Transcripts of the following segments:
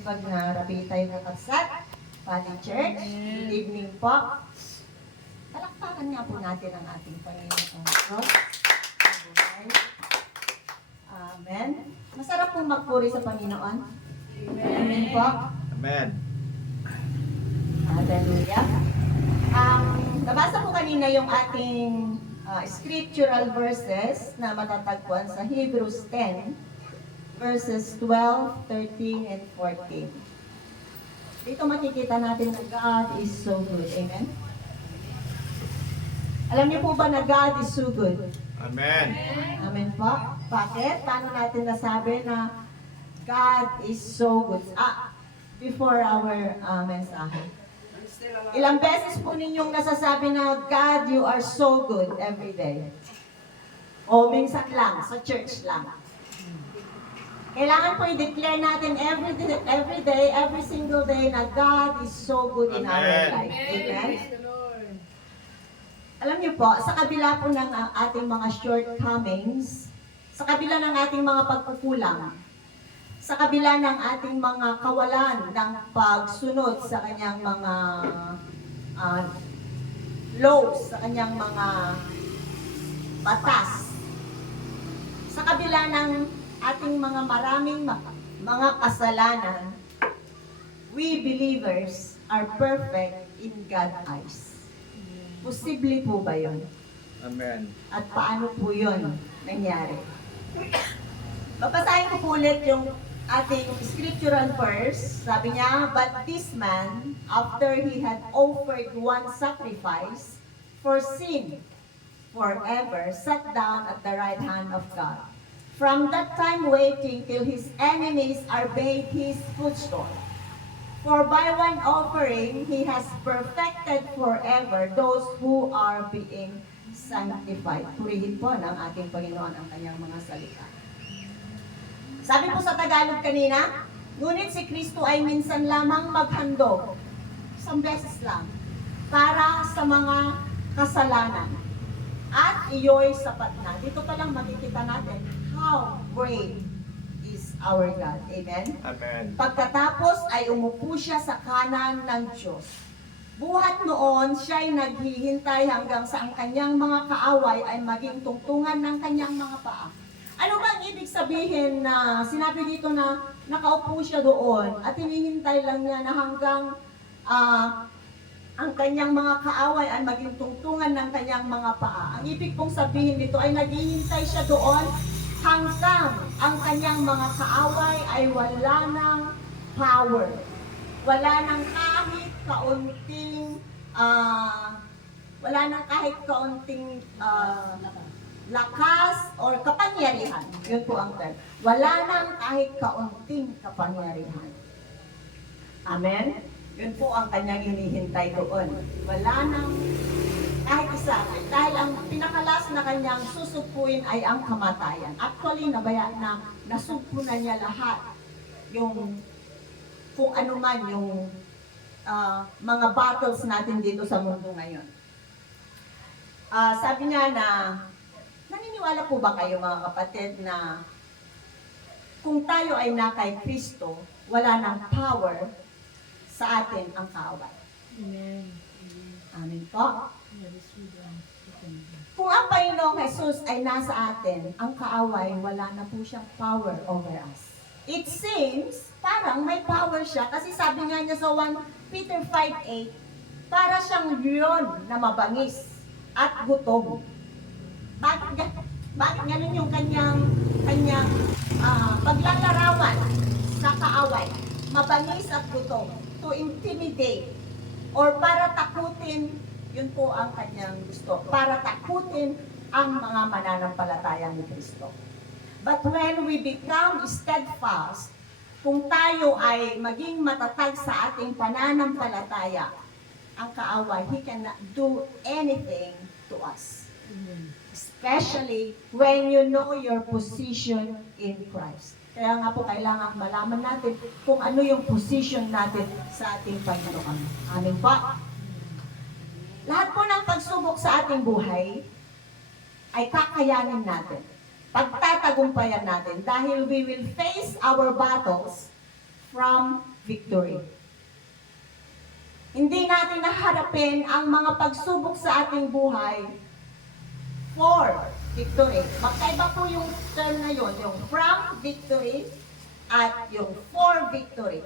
Pag narabi tayo kakabsat, Pali Church, good evening po. Palakpakan nga po natin ang ating Panginoon Diyos. Amen. Masarap pong magpuri sa Panginoon. Amen po. Amen. Hallelujah. Nabasa ko kanina yung ating scriptural verses na matatagpuan sa Hebrews 10, verses 12, 13, and 14. Dito makikita natin na God is so good. Amen? Alam niyo po ba na God is so good? Amen. Amen po. Bakit? Paano natin nasabi na God is so good? Before our mensahe. Ilang beses po ninyong nasasabi na God, you are so good every day. O minsan lang, sa church lang. Kailangan po i-declare natin every day, every single day na God is so good in our life. Amen? Alam niyo po, sa kabila po ng ating mga shortcomings, sa kabila ng ating mga pagkukulang, sa kabila ng ating mga kawalan ng pagsunod sa kanyang mga laws, sa kanyang mga batas, sa kabila ng ating mga maraming mga kasalanan, we believers are perfect in God's eyes. Posible po ba yun? Amen. At paano po yun nangyari? Babasahin ko po ulit yung ating scriptural verse. Sabi niya, but this man, after he had offered one sacrifice for sin forever, sat down at the right hand of God. From that time waiting till his enemies are made his footstool. For by one offering, he has perfected forever those who are being sanctified. Purihin po ng ating Panginoon ang kanyang mga salita. Sabi po sa Tagalog kanina, ngunit si Kristo ay minsan lamang maghandog, isang beses lang, para sa mga kasalanan. At iyo'y sapat na. Dito pa lang makikita natin how great is our God. Amen? Amen. Pagkatapos ay umupo siya sa kanan ng Diyos. Buhat noon, siya'y naghihintay hanggang sa ang kanyang mga kaaway ay maging tungtungan ng kanyang mga paa. Ano bang ibig sabihin na sinabi dito na nakaupo siya doon at hinihintay lang niya na hanggang ang kanyang mga kaaway ay maging tungtungan ng kanyang mga paa? Ang ibig pong sabihin dito ay naghihintay siya doon hanggang ang kanyang mga kaaway ay wala ng power. Wala ng kahit kaunting lakas or kapangyarihan. Yun po ang term. Wala nang kahit kaunting kapangyarihan. Amen? Yun po ang kanyang hinihintay doon. Wala nang kahit isa. Dahil ang pinakalas na kanyang susupuin ay ang kamatayan. Actually, nasugpo na niya lahat. Yung kung ano man yung mga battles natin dito sa mundo ngayon. Sabi niya na naniniwala po ba kayo mga kapatid na kung tayo ay na kay Kristo, wala ng power sa atin ang kaaway? Amen. Amen po. Kung ang Panginoong Jesus ay nasa atin, ang kaaway, wala na po siyang power over us. It seems, parang may power siya kasi sabi nga niya sa 1 Peter 5:8, para siyang leon na mabangis at gutom. Bakit ganun yung kanyang paglalarawan sa kaaway? Mabangis at gutom. To intimidate. Or para takutin, yun po ang kanyang gusto. Para takutin ang mga mananampalataya ni Kristo. But when we become steadfast, kung tayo ay maging matatag sa ating pananampalataya, ang kaaway, he cannot do anything to us. Especially when you know your position in Christ. Kaya nga po, kailangan malaman natin kung ano yung position natin sa ating Panginoon. Amen po. Lahat po ng pagsubok sa ating buhay ay kakayanin natin. Pagtatagumpayan natin dahil we will face our battles from victory. Hindi natin naharapin ang mga pagsubok sa ating buhay for victory. Magkaiba po yung term na yun, yung from victory at yung for victory.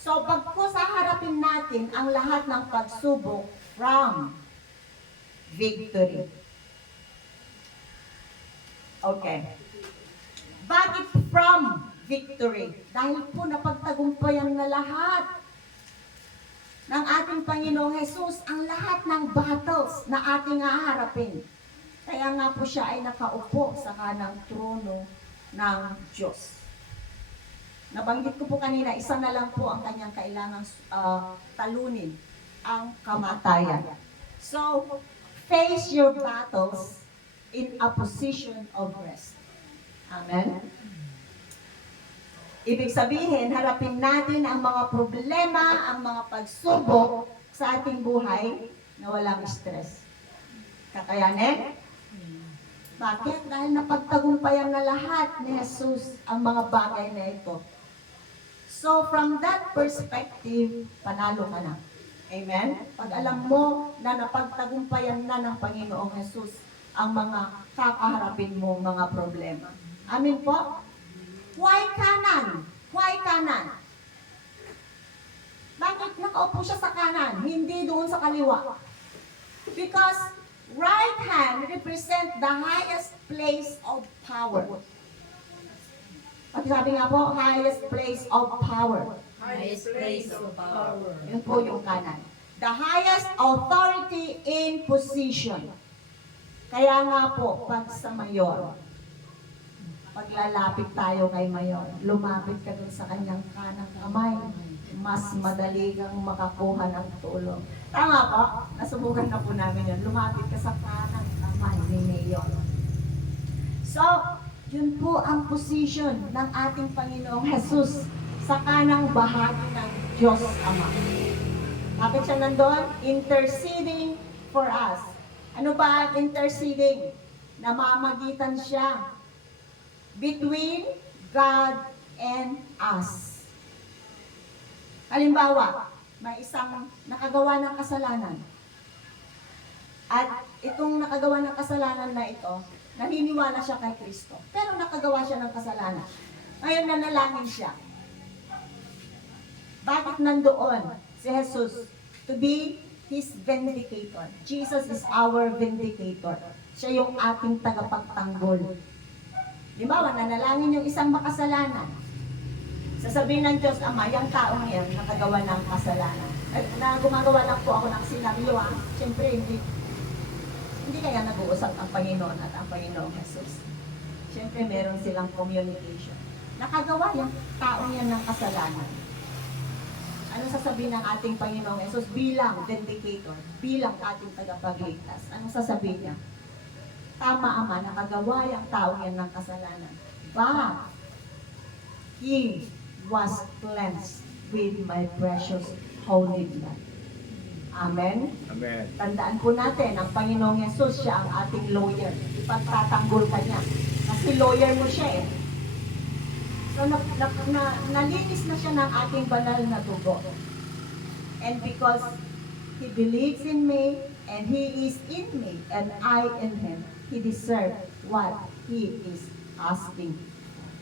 So, pag po saharapin natin ang lahat ng pagsubok from victory. Okay. Bakit from victory? Dahil po napagtagumpayan na lahat ng ating Panginoong Jesus ang lahat ng battles na ating haharapin. Kaya nga po siya ay nakaupo sa kanang trono ng Diyos. Nabanggit ko po kanina, isa na lang po ang kanyang kailangang talunin, ang kamatayan. So, face your battles in a position of rest. Amen? Ibig sabihin, harapin natin ang mga problema, ang mga pagsubok sa ating buhay na walang stress. Kakayanin? Bakit? Dahil napagtagumpayan na lahat ni Jesus ang mga bagay na ito. So, from that perspective, panalo ka na. Amen? Pag alam mo na napagtagumpayan na ng Panginoong Jesus ang mga kakaharapin mong mga problema. Amen po? Why kanan? Why kanan? Bakit nakaupo siya sa kanan? Hindi doon sa kaliwa. Because right hand represent the highest place of power. At sabi nga po, highest place of power. Highest place of power. Yun po yung kanan. The highest authority in position. Kaya nga po, pag sa mayor, paglalapit tayo kay mayor, lumapit ka dun sa kanyang kanang kamay, mas madali kang makakuha ng tulong. Tama po, nasubukan na po namin yun. Lumapit ka sa kanang kamay ni mayor. So, yun po ang position ng ating Panginoong Jesus sa kanang bahagi ng Diyos Ama. Bakit siya nandun? Interceding for us. Ano ba ang interceding? Namamagitan siya between God and us. Halimbawa, may isang nakagawa ng kasalanan. At itong nakagawa ng kasalanan na ito, naniniwala siya kay Kristo. Pero nakagawa siya ng kasalanan. Ngayon nanalangin siya. Bakit nandoon si Jesus? To be His vindicator. Jesus is our vindicator. Siya yung ating tagapagtanggol. Di ba, nanalangin yung isang makasalanan. Sasabihin ng Diyos, Ama, yung taong yan, nakagawa ng kasalanan. Na gumagawa lang po ako ng senaryo, ha? Siyempre, hindi kaya nag-uusap ang Panginoon at ang Panginoong Jesus. Siyempre, meron silang communication. Nakagawa yung taong yan ng kasalanan. Ano sasabihin ng ating Panginoong Jesus bilang vindicator, bilang ating tagapagligtas? Anong sasabihin niya? Tama, Ama, nakagawa yung taong yan ng kasalanan. But, He was cleansed with my precious holy blood. Amen? Amen. Tandaan po natin, ang Panginoong Jesus, siya ang ating lawyer. Ipagtatanggol ka niya. Kasi lawyer mo siya eh. So, nalinis na siya ng ating banal na dugo. And because He believes in me, and He is in me, and I in Him, He deserves what He is asking.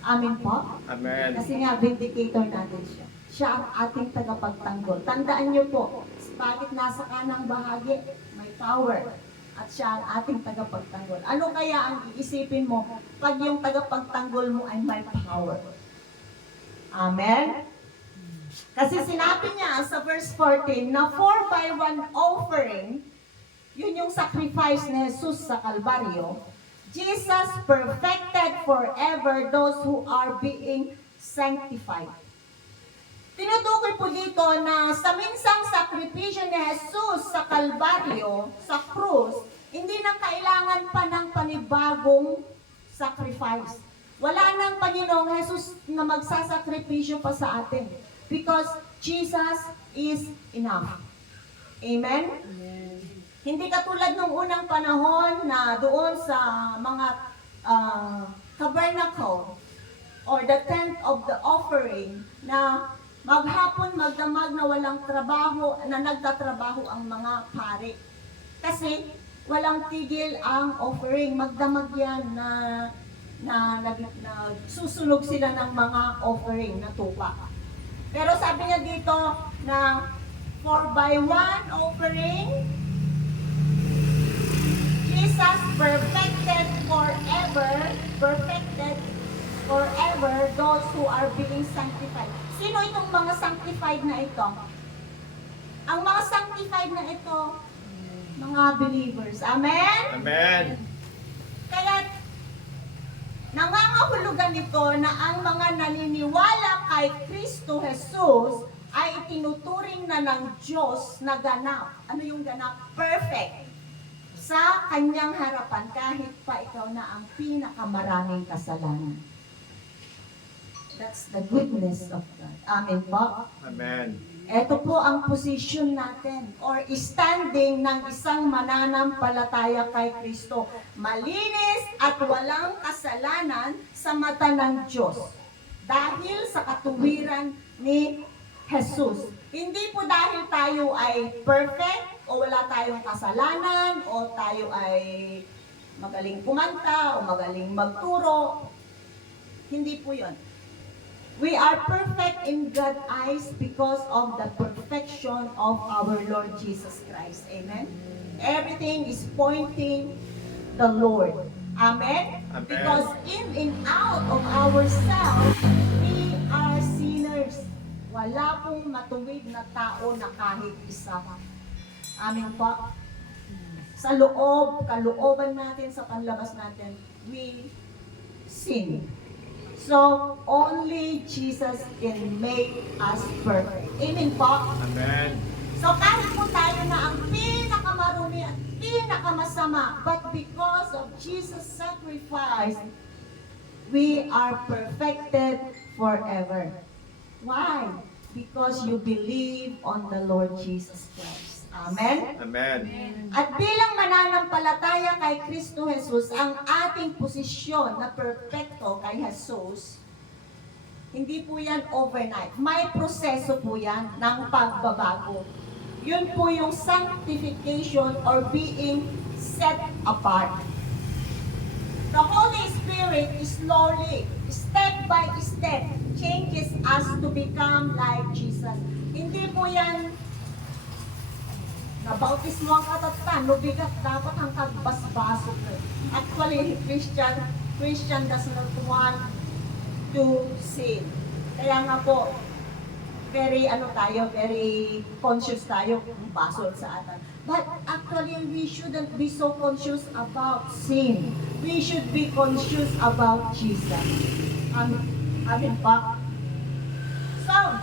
Amen po? Amen. Kasi nga, vindicator natin siya. Siya ang ating tagapagtanggol. Tandaan niyo po, bakit nasa kanang bahagi, may power. At siya ang ating tagapagtanggol. Ano kaya ang iisipin mo pag yung tagapagtanggol mo ay may power? Amen? Kasi sinabi niya sa verse 14 na 4 by 1 offering, yun yung sacrifice ni Jesus sa Kalbaryo, Jesus perfected forever those who are being sanctified. Tinutukoy po dito na sa minsang sakripisyo ni Jesus sa Kalbaryo, sa krus, hindi na kailangan pa ng panibagong sacrifice. Wala nang Panginoong Jesus na magsasakripisyo pa sa atin. Because Jesus is enough. Amen? Amen. Hindi katulad nung unang panahon na doon sa mga tabernacle or the tent of the offering na Maghapon, magdamag na walang trabaho, na nagtatrabaho ang mga pari. Kasi walang tigil ang offering. Magdamag yan na susunog sila ng mga offering na tupa. Pero sabi niya dito na for by one offering, Jesus perfected forever those who are being sanctified. Sino itong mga sanctified na ito? Ang mga sanctified na ito, mga believers. Amen? Amen. Kaya, nangangahulugan ito na ang mga naniniwala kay Kristo Jesus ay itinuturing na ng Diyos na ganap. Ano yung ganap? Perfect. Sa kanyang harapan, kahit pa ikaw na ang pinakamaraming kasalanan. That's the goodness of God. Amen po? Amen. Ito po ang position natin or standing ng isang mananampalataya kay Kristo. Malinis at walang kasalanan sa mata ng Diyos. Dahil sa katuwiran ni Jesus. Hindi po dahil tayo ay perfect o wala tayong kasalanan o tayo ay magaling kumanta o magaling magturo. Hindi po yun. We are perfect in God's eyes because of the perfection of our Lord Jesus Christ. Amen? Everything is pointing the Lord. Amen? Amen. Because in and out of ourselves, we are sinners. Wala pong matuwid na tao na kahit isa. Amen po? Sa kalooban natin, sa panlabas natin, we sin. So, only Jesus can make us perfect. Amen po? Amen. So, kahit po tayo na ang pinakamarumi at pinakamasama, but because of Jesus' sacrifice, we are perfected forever. Why? Because you believe on the Lord Jesus Christ. Amen? Amen. At bilang mananampalataya kay Kristo Jesus, ang ating posisyon na perpekto kay Jesus, hindi po yan overnight. May proseso po yan ng pagbabago. Yun po yung sanctification or being set apart. The Holy Spirit is slowly, step by step, changes us to become like Jesus. Hindi po yan nabautis mo ang katatan, bigat dapat ang kagbasbaso. Actually, Christian does not want to sin. Kaya nga po, very conscious tayo kung basol sa atin. But actually, we shouldn't be so conscious about sin. We should be conscious about Jesus. Amen pa? So,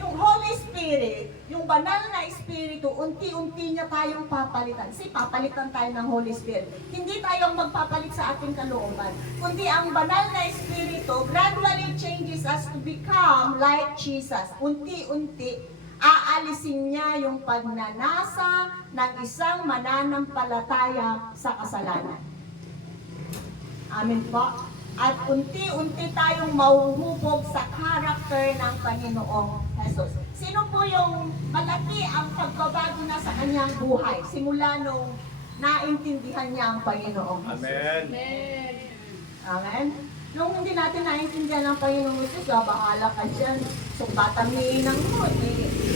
yung Holy Spirit, yung banal na Espiritu, unti-unti niya tayong papalitan. Papalitan tayo ng Holy Spirit. Hindi tayo magpapalit sa ating kalooban, kundi ang banal na Espiritu gradually changes us to become like Jesus. Unti-unti, aalisin niya yung pagnanasa ng isang mananampalataya sa kasalanan. Amen po. At unti-unti tayong mahuhubog sa karakter ng Panginoong Jesus. Sino po yung malaki ang pagbabago na sa kanyang buhay? Simula nung naintindihan niya ang Panginoong Jesus. Amen. Amen? Nung hindi natin naintindihan ang Panginoong Jesus, bahala ka dyan. Sumbatan ng mo.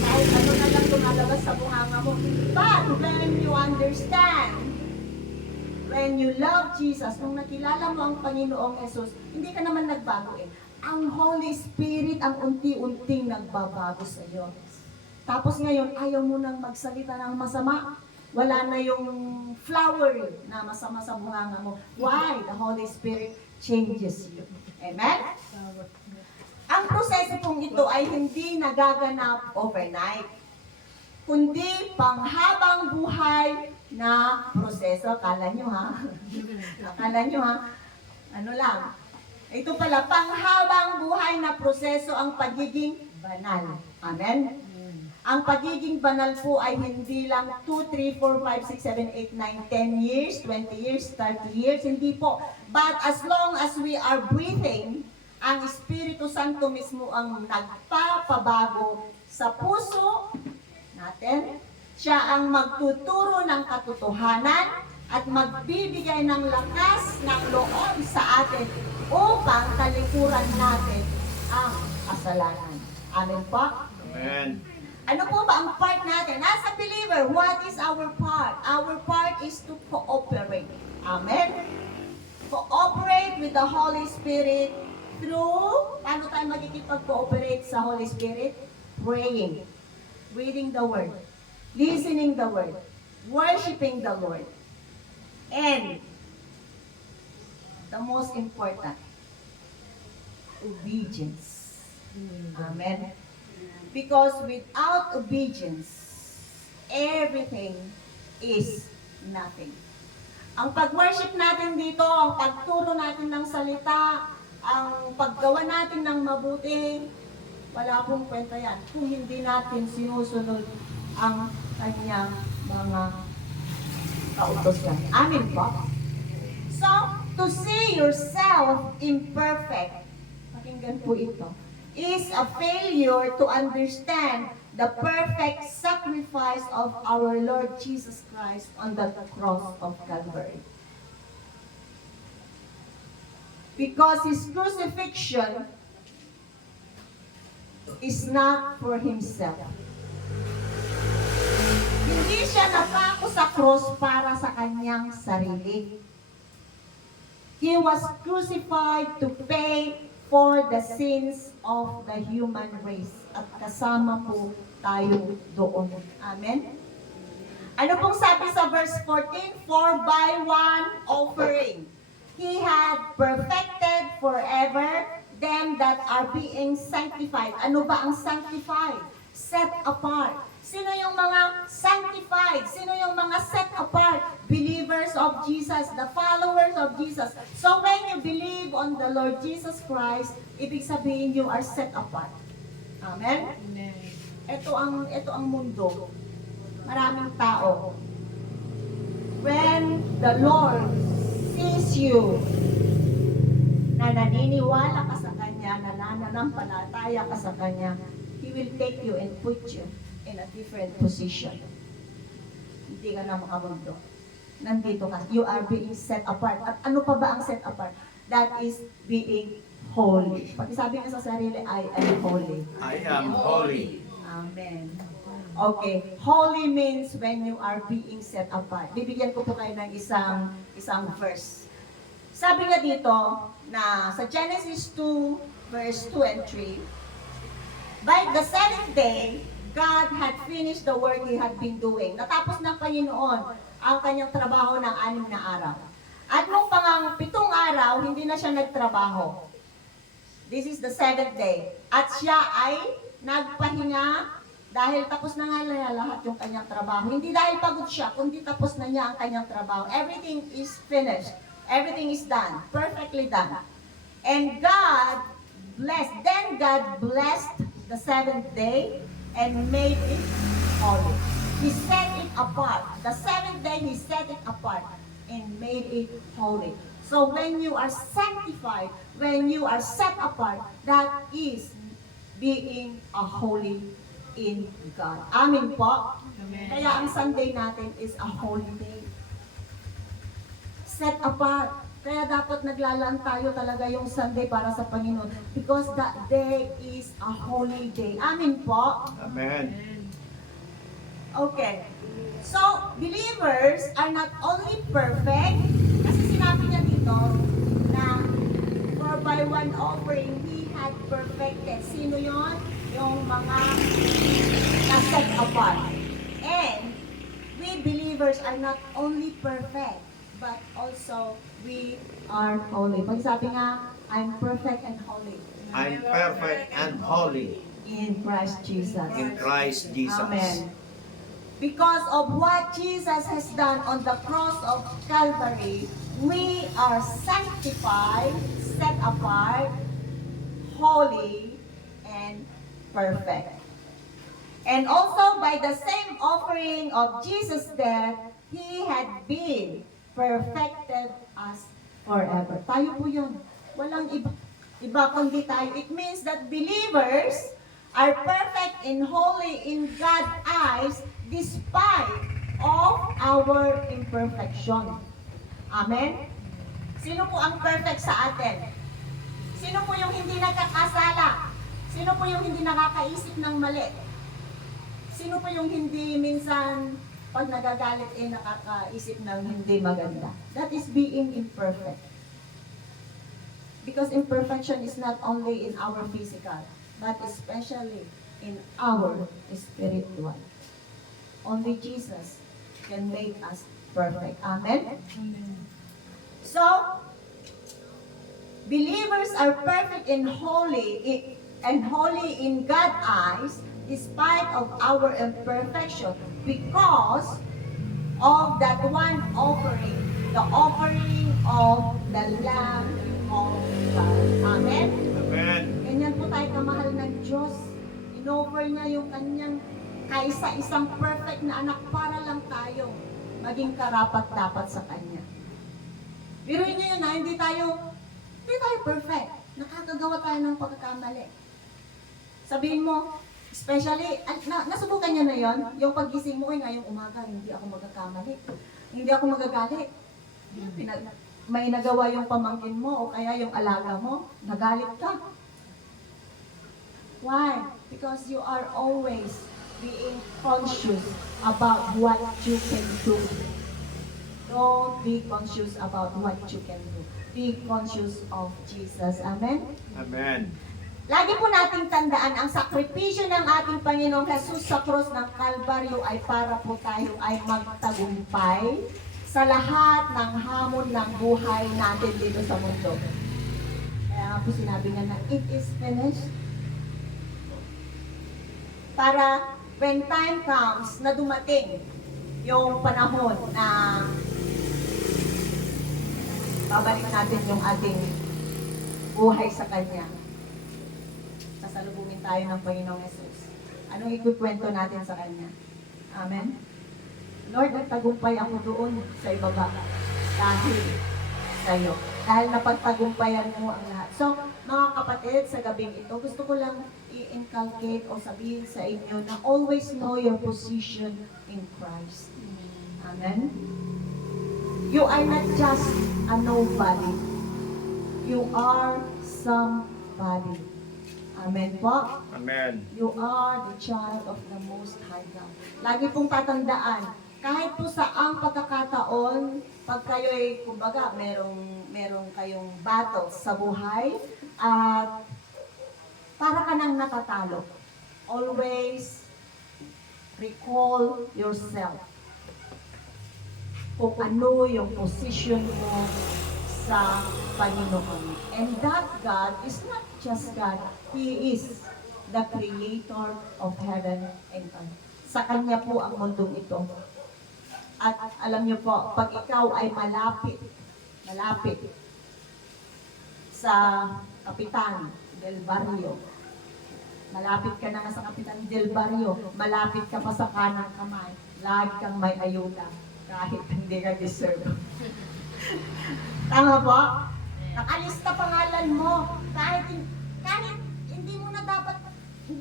Kahit ano na lang lumalabas sa bunganga mo. But when you understand, when you love Jesus, nung nakilala mo ang Panginoong Jesus, hindi ka naman nagbago eh. Ang Holy Spirit ang unti-unting nagbabago sa iyo. Tapos ngayon, ayaw mo nang magsalita ng masama. Wala na yung flower na masama sa bunganga mo. Why? The Holy Spirit changes you. Amen? Ang proseso pong ito ay hindi nagaganap overnight, kundi panghabang buhay na proseso. Akala nyo ha? Ano lang? Ito pala, panghabang buhay na proseso ang pagiging banal. Amen? Ang pagiging banal po ay hindi lang 2, 3, 4, 5, 6, 7, 8, 9, 10 years, 20 years, 30 years. Hindi po. But as long as we are breathing, Ang Espiritu Santo mismo ang nagpapabago sa puso natin. Siya ang magtuturo ng katotohanan at magbibigay ng lakas ng loob sa atin upang talikuran natin ang kasalanan. Amen po? Amen. Ano po ba ang part natin? As a believer, what is our part? Our part is to cooperate. Amen? Cooperate with the Holy Spirit through, paano tayo magkikipag-cooperate sa Holy Spirit? Praying, reading the Word, listening the Word, worshiping the Lord. And the most important, obedience. Amen? Because without obedience, everything is nothing. Ang pag-worship natin dito, ang pagturo natin ng salita, ang paggawa natin ng mabuti, wala pong kwenta yan kung hindi natin sinusunod ang kanyang mga kautosan. Amin po? So, to see yourself imperfect, pakinggan po ito, is a failure to understand the perfect sacrifice of our Lord Jesus Christ on the cross of Calvary. Because His crucifixion is not for Himself. Hindi siya napako sa cross para sa kanyang sarili. He was crucified to pay for the sins of the human race. At kasama po tayo doon. Amen? Ano pong sabi sa verse 14? For by one offering, He had perfected forever them that are being sanctified. Ano ba ang sanctified? Set apart. Sino yung mga sanctified? Sino yung mga set apart? Believers of Jesus, the followers of Jesus. So when you believe on the Lord Jesus Christ, ibig sabihin you are set apart. Amen? Amen. Ito ang mundo. Maraming tao. When the Lord sees you, na naniniwala ka sa Kanya, na nananampalataya ka sa Kanya, He will take you and put you in a different position. Hindi ka na makamundo. Nandito ka. You are being set apart. At ano pa ba ang set apart? That is being holy. Pag sabi ka sa sarili, I am holy. I am holy. Amen. Okay. Holy means when you are being set apart. Bibigyan ko po kayo ng isang verse. Sabi nga dito na sa Genesis 2, verse 2 and 3, by the seventh day, God had finished the work He had been doing. Natapos ng Panginoon ang kanyang trabaho ng 6 na araw. At nung pangang 7 araw, hindi na siya nagtrabaho. This is the 7th day. At siya ay nagpahinga dahil tapos na nga lahat yung kanyang trabaho. Hindi dahil pagod siya, kundi tapos na niya ang kanyang trabaho. Everything is finished. Everything is done. Perfectly done. And God blessed. Then God blessed the 7th day and made it holy. He set it apart. The 7th day, He set it apart and made it holy. So when you are sanctified, when you are set apart, that is being a holy in God. Amen po? Amen. Kaya ang Sunday natin is a holy day. Set apart. Kaya dapat naglalaan tayo talaga yung Sunday para sa Panginoon because that day is a holy day. Amen po? Amen. Okay. So, believers are not only perfect, kasi sinabi niya dito na for by one offering, He had perfected. Sino yon? Yung mga na-set apart. And we believers are not only perfect, but also we are holy. Pag sabi nga, I'm perfect and holy I'm perfect and holy in Christ Jesus. in Christ Jesus. Amen. Because of what Jesus has done on the cross of Calvary, we are sanctified, set apart, holy, and perfect. And also by the same offering of Jesus' death, He had been perfected us forever. Tayo po yun. Walang iba. Iba kundi tayo. It means that believers are perfect and holy in God's eyes despite of our imperfection. Amen? Sino po ang perfect sa atin? Sino po yung hindi nagkakasala? Sino po yung hindi nakakaisip ng mali? Sino po yung hindi minsan pag nagagalit nakakaisip ng hindi maganda? That is being imperfect. Because imperfection is not only in our physical, but especially in our spiritual. Only Jesus can make us perfect. Amen? So, believers are perfect and holy in God's eyes despite of our imperfection because of that one offering, the offering of the Lamb of God. Amen? Amen. Ganyan po tayo kamahal ng Diyos. In-offer niya yung kanyang kaisa-isang perfect na anak para lang tayo maging karapat-dapat sa Kanya. Biruin niyo yun na, hindi tayo perfect. Nakakagawa tayo ng pagkakamali. Sabihin mo, especially, nasubukan niyo na yon, yung paggising mo ngayong umaga, hindi ako magkakamali. Hindi ako magagalit. May nagawa yung pamangkin mo o kaya yung alaga mo, nagalit ka. Why? Because you are always being conscious about what you can do. Don't be conscious about what you can do. Be conscious of Jesus. Amen? Amen. Lagi po nating tandaan, ang sakripisyo ng ating Panginoong Jesus sa krus ng Kalbaryo ay para po tayo ay magtagumpay sa lahat ng hamon ng buhay natin dito sa mundo. Kaya nga po sinabi niya na, it is finished. Para when time comes na dumating yung panahon na babalik natin yung ating buhay sa Kanya. Sasalubungin tayo ng Panginoong Jesus. Anong ikukwento natin sa Kanya? Amen? Lord, nagtagumpay ako doon sa ibaba dahil sa iyo. Dahil napagtagumpayan mo ang lahat. So, mga kapatid, sa gabing ito, gusto ko lang i-inculcate o sabihin sa inyo na always know your position in Christ. Amen? You are not just a nobody. You are somebody. Amen po? Amen. You are the child of the Most High God. Lagi pong tatandaan, kahit po sa ang pagkakataon, pag kayo'y, kumbaga, merong kayong battle sa buhay, at para ka nang natatalo. Always recall yourself kung ano yung position mo sa Panginoon. And that God is not just God, He is the Creator of heaven and earth. Sa Kanya po ang mundong ito. At alam niyo po, pag ikaw ay malapit sa Kapitan del Barrio, malapit ka na nga sa Kapitan del Barrio, malapit ka pa sa kanang kamay, lagi kang may ayuda, kahit hindi ka deserve. Tama po? Nakalista pangalan mo, kahit hindi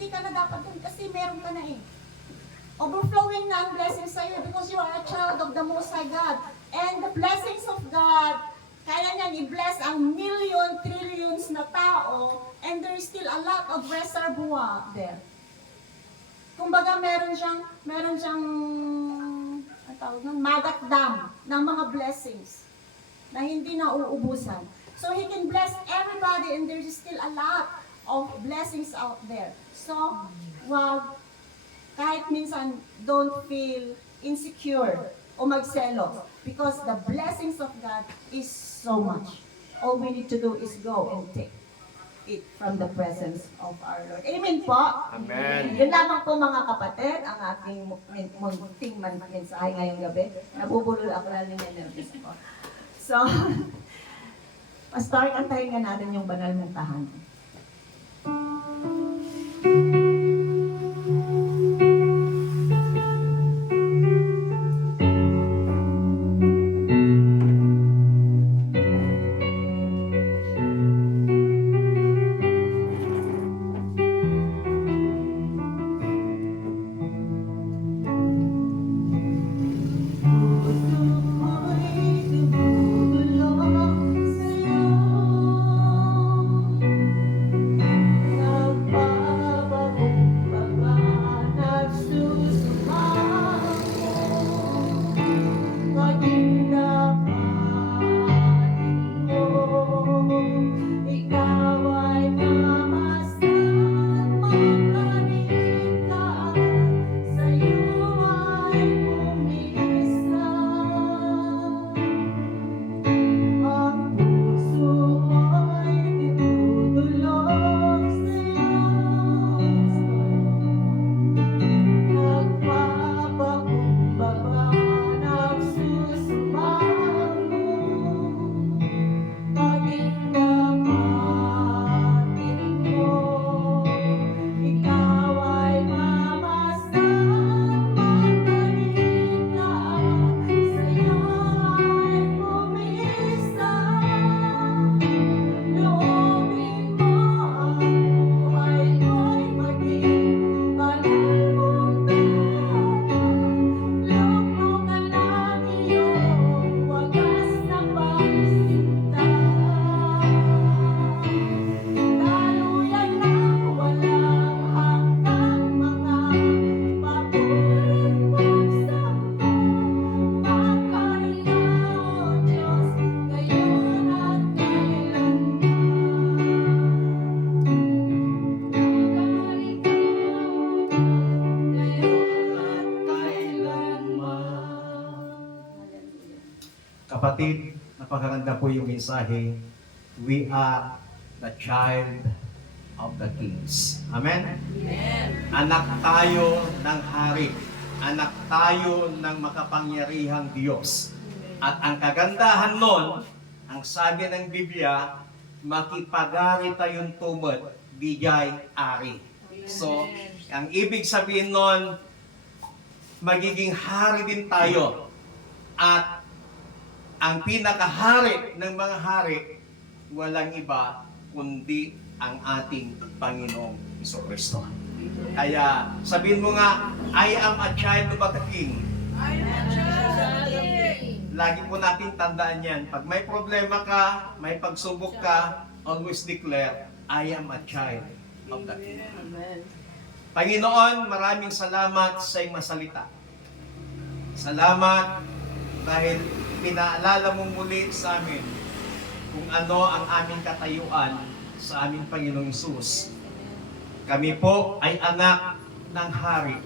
ka na dapat dun kasi meron ka na eh. Overflowing na ang blessings sa iyo because you are a child of the Most High God. And the blessings of God, kaya niyang i-bless ang million, trillions na tao, and there is still a lot of reservoir there. Kumbaga meron siyang ang tawag nun, magat dam ng mga blessings na hindi na uubusan. So He can bless everybody and there is still a lot of blessings out there. So, kahit minsan don't feel insecure o magselos because the blessings of God is so much. All we need to do is go and take it from the presence of our Lord. Amen po? Amen. Yun lamang po mga kapatid, ang ating munting mensahe ngayong gabi. Nabubulol ako lalo na nervous po. So, Pastor, antayin nga natin yung banal mong tahanan. napakaganda po yung mensahe. We are the child of the kings. Amen? Anak tayo ng hari. Anak tayo ng makapangyarihang Diyos. At ang kagandahan nun, ang sabi ng Biblia, makipagari tayong tumot, bigay ari. So, ang ibig sabihin nun, magiging hari din tayo. At ang pinakahari ng mga hari, walang iba kundi ang ating Panginoong Jesucristo. Kaya sabihin mo nga, I am a child of the King. Lagi po natin tandaan yan. Pag may problema ka, may pagsubok ka, always declare, I am a child of the King. Panginoon, maraming salamat sa iyong masalita. Salamat dahil pinaalala mo muli sa amin kung ano ang aming katayuan sa aming Panginoong Hesus. Kami po ay anak ng hari.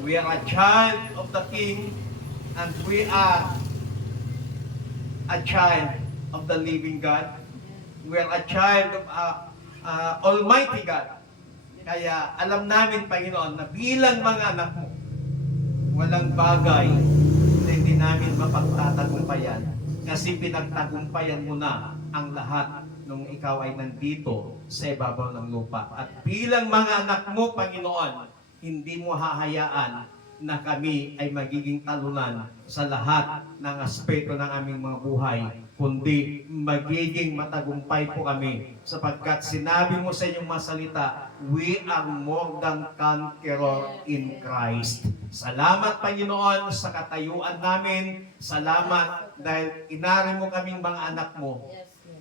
We are a child of the King and we are a child of the living God. We are a child of Almighty God. Kaya alam namin, Panginoon, na bilang mga anak mo, walang bagay na hindi namin mapagtatagumpayan kasi pinagtagumpayan mo na ang lahat nung ikaw ay nandito sa ibabaw ng lupa. At bilang mga anak mo, Panginoon, hindi mo hahayaan na kami ay magiging talunan sa lahat ng aspeto ng aming mga buhay, kundi magiging matagumpay po kami sapagkat sinabi mo sa inyong masalita, we are more than conqueror in Christ. Salamat, Panginoon, sa katayuan namin. Salamat dahil inari mo kaming mga anak mo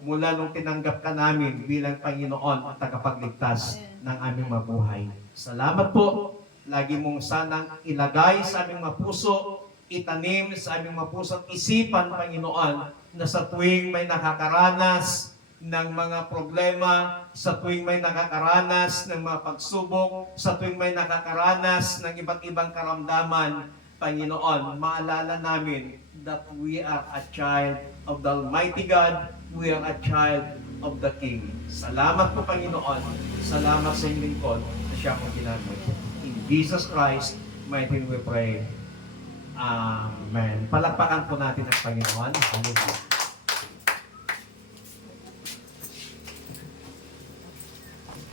mula nung tinanggap ka namin bilang Panginoon at tagapagligtas ng aming mabuhay. Salamat po. Lagi mong sanang ilagay sa aming mga puso, itanim sa aming mga puso at isipan, Panginoon, na sa tuwing may nakakaranas ng mga problema, sa tuwing may nakakaranas ng mga pagsubok, sa tuwing may nakakaranas ng iba't ibang karamdaman, Panginoon, maalala namin that we are a child of the Almighty God, we are a child of the King. Salamat po, Panginoon. Salamat sa inyong lingkod na siya mong ginamit. In Jesus Christ, mighty name we pray. Amen. Palakpakan po natin ang Panginoon. Hallelujah.